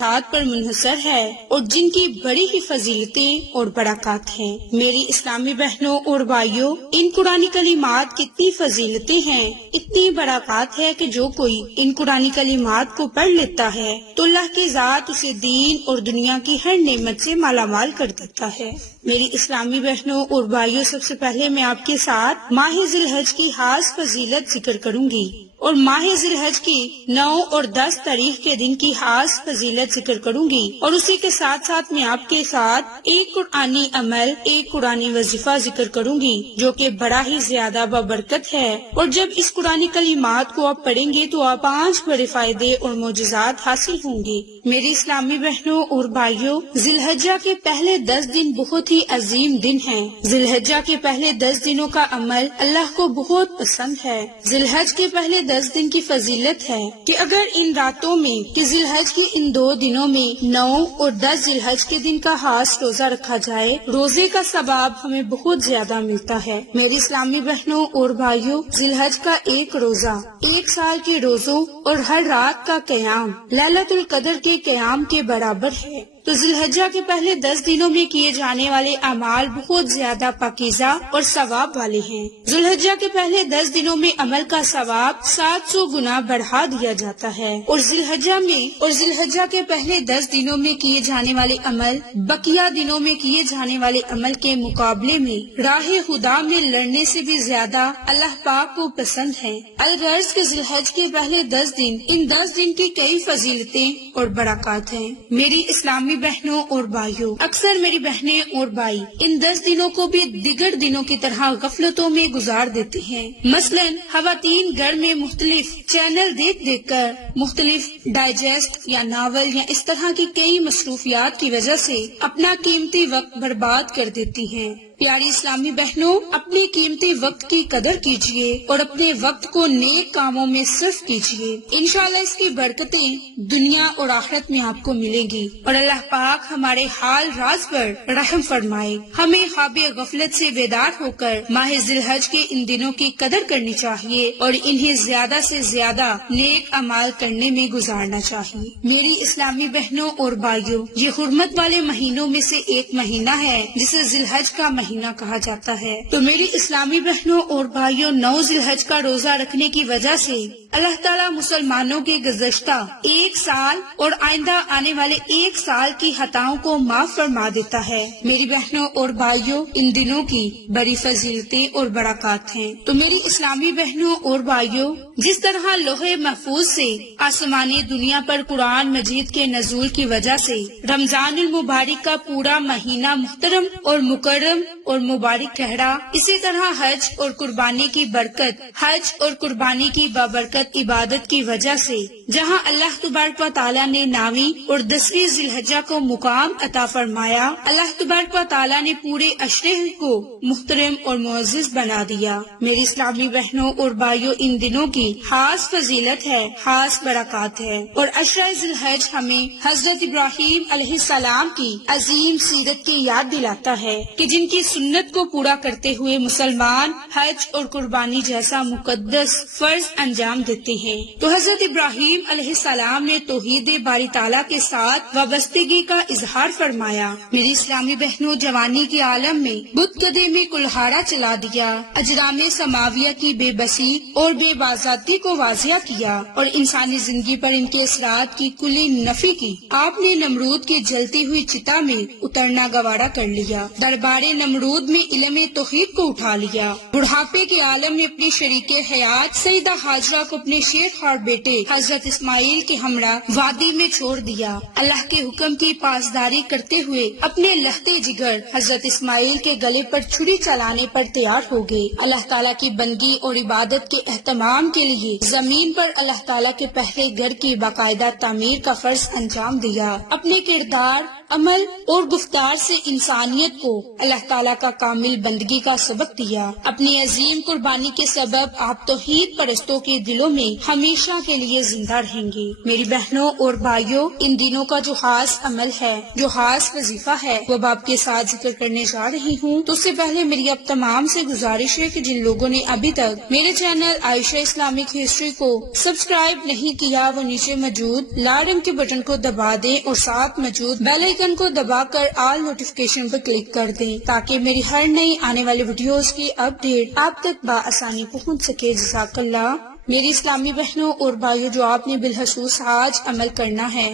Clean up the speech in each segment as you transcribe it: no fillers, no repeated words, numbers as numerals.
پر منحصر ہے اور جن کی بڑی ہی فضیلتیں اور برکات ہیں۔ میری اسلامی بہنوں اور بھائیوں، ان قرآنی کلمات کی اتنی فضیلتیں ہیں، اتنی برکات ہے کہ جو کوئی ان قرآنی کلمات کو پڑھ لیتا ہے تو اللہ کی ذات اسے دین اور دنیا کی ہر نعمت سے مالا مال کر دیتا ہے۔ میری اسلامی بہنوں اور بھائیوں، سب سے پہلے میں آپ کے ساتھ ماہ ذی الحج کی خاص فضیلت ذکر کروں گی اور ماہ ذی الحج کی 9 اور 10 تاریخ کے دن کی خاص فضیلت ذکر کروں گی، اور اسی کے ساتھ ساتھ میں آپ کے ساتھ ایک قرآنی عمل، ایک قرآنی وظیفہ ذکر کروں گی جو کہ بڑا ہی زیادہ بابرکت ہے، اور جب اس قرآنی کلمات کو آپ پڑھیں گے تو آپ 5 بڑے فائدے اور معجزات حاصل ہوں گے۔ میری اسلامی بہنوں اور بھائیوں، ذی الحجہ کے پہلے 10 دن بہت ہی عظیم دن ہیں۔ ذی الحجہ کے پہلے 10 دنوں کا عمل اللہ کو بہت پسند ہے۔ ذی الحج کے پہلے 10 دن کی فضیلت ہے کہ اگر ان راتوں میں کہ ذی الحج کی ان 2 دنوں میں 9 اور 10 ذی الحج کے دن کا خاص روزہ رکھا جائے، روزے کا ثواب ہمیں بہت زیادہ ملتا ہے۔ میری اسلامی بہنوں اور بھائیوں، ذی الحج کا ایک روزہ 1 سال کے روزوں اور ہر رات کا قیام لیلۃ القدر کے قیام کے برابر ہے۔ تو ذی الحجہ کے پہلے 10 دنوں میں کیے جانے والے اعمال بہت زیادہ پاکیزہ اور ثواب والے ہیں۔ ذی الحجہ کے پہلے 10 دنوں میں عمل کا ثواب 700 گنا بڑھا دیا جاتا ہے، اور ذی الحجہ کے پہلے 10 دنوں میں کیے جانے والے عمل بقیہ دنوں میں کیے جانے والے عمل کے مقابلے میں راہ خدا میں لڑنے سے بھی زیادہ اللہ پاک کو پسند ہے۔ الغرض کے ذی الحج کے پہلے 10 دن، ان 10 دن کی کئی فضیلتیں اور برکات ہیں۔ میری اسلامی بہنوں اور بھائیوں، اکثر میری بہنیں اور بھائی ان 10 دنوں کو بھی دیگر دنوں کی طرح غفلتوں میں گزار دیتے ہیں۔ مثلاً خواتین گھر میں مختلف چینل دیکھ کر مختلف ڈائجسٹ یا ناول یا اس طرح کی کئی مصروفیات کی وجہ سے اپنا قیمتی وقت برباد کر دیتی ہیں۔ پیاری اسلامی بہنوں، اپنے قیمتی وقت کی قدر کیجیے اور اپنے وقت کو نیک کاموں میں صرف کیجیے۔ انشاءاللہ اس کی برکتیں دنیا اور آخرت میں آپ کو ملیں گی، اور اللہ پاک ہمارے حال راز پر رحم فرمائے۔ ہمیں خواب غفلت سے بیدار ہو کر ماہ ذی الحج کے ان دنوں کی قدر کرنی چاہیے اور انہیں زیادہ سے زیادہ نیک اعمال کرنے میں گزارنا چاہیے۔ میری اسلامی بہنوں اور بھائیوں، یہ حرمت والے مہینوں میں سے ایک مہینہ ہے جسے ذی الحج کا مہینہ کہا جاتا ہے۔ تو میری اسلامی بہنوں اور بھائیوں، 9 ذی الحج کا روزہ رکھنے کی وجہ سے اللہ تعالیٰ مسلمانوں کے گزشتہ 1 سال اور آئندہ آنے والے 1 سال کی خطاؤں کو معاف فرما دیتا ہے۔ میری بہنوں اور بھائیوں، ان دنوں کی بڑی فضیلتیں اور برکات ہیں۔ تو میری اسلامی بہنوں اور بھائیوں، جس طرح لوح محفوظ سے آسمانی دنیا پر قرآن مجید کے نزول کی وجہ سے رمضان المبارک کا پورا مہینہ محترم اور مکرم اور مبارک ٹھہرا، اسی طرح حج اور قربانی کی برکت، حج اور قربانی کی بابرکت عبادت کی وجہ سے جہاں اللہ تبارک و تعالیٰ نے 9ویں اور 10ویں ذی الحجہ کو مقام عطا فرمایا، اللہ تبارک و تعالیٰ نے پورے عشرے کو محترم اور معزز بنا دیا۔ میری اسلامی بہنوں اور بھائیوں، ان دنوں کی خاص فضیلت ہے، خاص برکات ہے، اور عشرہ ذی الحج ہمیں حضرت ابراہیم علیہ السلام کی عظیم سیرت کی یاد دلاتا ہے کہ جن کی سنت کو پورا کرتے ہوئے مسلمان حج اور قربانی جیسا مقدس فرض انجام دیتے ہیں۔ تو حضرت ابراہیم علیہ السلام نے توحید باری تعالیٰ کے ساتھ وابستگی کا اظہار فرمایا۔ میری اسلامی بہنوں، جوانی کے عالم میں بت کدے میں کلہاڑا چلا دیا، اجرام سماویہ کی بے بسی اور بے بازاتی کو واضح کیا اور انسانی زندگی پر ان کے اثرات کی کلی نفی کی۔ آپ نے نمرود کی جلتی ہوئی چتا میں اترنا گوارا کر لیا، دربار نمرود میں علم توحید کو اٹھا لیا، بڑھاپے کے عالم میں اپنی شریک حیات سیدہ ہاجرہ کو اپنے شیخ اور بیٹے حضرت اسماعیل کے ہمراہ وادی میں چھوڑ دیا۔ اللہ کے حکم کی پاسداری کرتے ہوئے اپنے لہتے جگر حضرت اسماعیل کے گلے پر چھری چلانے پر تیار ہو گئے۔ اللہ تعالیٰ کی بندگی اور عبادت کے اہتمام کے لیے زمین پر اللہ تعالیٰ کے پہلے گھر کی باقاعدہ تعمیر کا فرض انجام دیا۔ اپنے کردار عمل اور گفتار سے انسانیت کو اللہ تعالیٰ کا کامل بندگی کا سبق دیا۔ اپنی عظیم قربانی کے سبب آپ توحید پرستوں کے دلوں میں ہمیشہ کے لیے زندہ رہیں گے۔ میری بہنوں اور بھائیوں، ان دنوں کا جو خاص عمل ہے، جو خاص وظیفہ ہے، وہ اب آپ کے ساتھ ذکر کرنے جا رہی ہوں۔ تو اس سے پہلے میری اب تمام سے گزارش ہے کہ جن لوگوں نے ابھی تک میرے چینل عائشہ اسلامک ہسٹری کو سبسکرائب نہیں کیا، وہ نیچے موجود لال رنگ کے بٹن کو دبا دیں اور ساتھ موجود بیل آئیکن کو دبا کر آل نوٹیفیکیشن پر کلک کر دیں تاکہ میری ہر نئی آنے والی ویڈیوز کی اپڈیٹ آپ تک بآسانی پہنچ سکے۔ جزاک اللہ۔ میری اسلامی بہنوں اور بھائیوں، جو آپ نے بالخصوص آج عمل کرنا ہے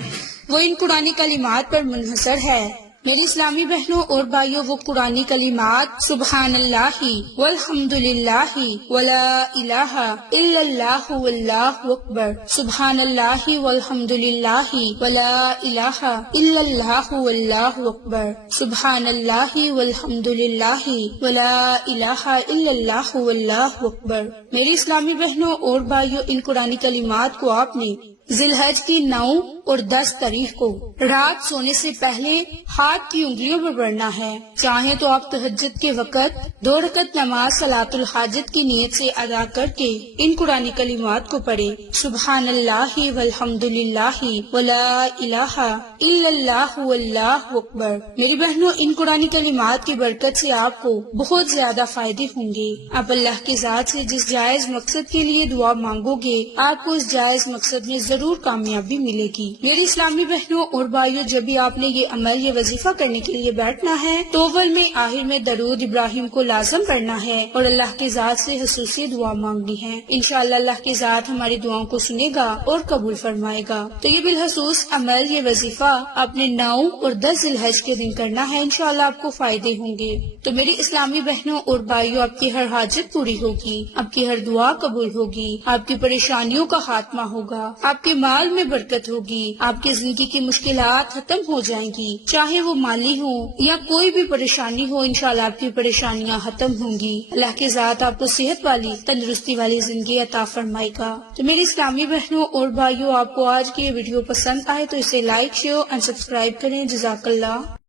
وہ ان قرآنی کلمات پر منحصر ہے۔ میری اسلامی بہنوں اور بھائیوں، وہ قرآنی کلمات سبحان اللہ والحمد للہ ولا الہ الا اللہ واللہ اکبر، سبحان اللہ والحمد للہ ولا الہ الا اللہ واللہ اکبر، سبحان اللہ والحمد للہ ولا الہ الا اللہ واللہ اکبر۔ میری اسلامی بہنوں اور بھائیوں، ان قرآنی کلمات کو آپ نے ذی الحج کی 9 اور 10 تاریخ کو رات سونے سے پہلے ہاتھ کی انگلیوں پر پڑھنا ہے۔ چاہیں تو آپ تہجد کے وقت 2 رکعت نماز صلاۃ الحاجت کی نیت سے ادا کر کے ان قرآنی کلمات کو پڑھیں، سبحان اللہ والحمد للہ ولا الہ الا اللہ واللہ اکبر۔ میری بہنوں، ان قرآنی کلمات کی برکت سے آپ کو بہت زیادہ فائدے ہوں گے۔ آپ اللہ کی ذات سے جس جائز مقصد کے لیے دعا مانگو گے، آپ کو اس جائز مقصد میں ضرور کامیابی ملے گی۔ میری اسلامی بہنوں اور بھائیوں، جب بھی آپ نے یہ عمل، یہ وظیفہ کرنے کے لیے بیٹھنا ہے تو اول میں آخر میں درود ابراہیم کو لازم پڑھنا ہے اور اللہ کی ذات سے خصوصی دعا مانگنی ہے۔ انشاءاللہ اللہ کی ذات ہماری دعاؤں کو سنے گا اور قبول فرمائے گا۔ تو یہ بالخصوص عمل، یہ وظیفہ آپ نے 9 اور 10 ذی الحج کے دن کرنا ہے۔ انشاءاللہ آپ کو فائدے ہوں گے۔ تو میری اسلامی بہنوں اور بھائیوں، آپ کی ہر حاجت پوری ہوگی، آپ کی ہر دعا قبول ہوگی، آپ کی پریشانیوں کا خاتمہ ہوگا، آپ کے مال میں برکت ہوگی، آپ کی زندگی کی مشکلات ختم ہو جائیں گی، چاہے وہ مالی ہو یا کوئی بھی پریشانی ہو، انشاءاللہ آپ کی پریشانیاں ختم ہوں گی۔ اللہ کی ذات آپ کو صحت والی، تندرستی والی زندگی عطا فرمائے گا۔ تو میری اسلامی بہنوں اور بھائیوں، آپ کو آج کی یہ ویڈیو پسند آئے تو اسے لائک، شیئر اور سبسکرائب کریں۔ جزاک اللہ۔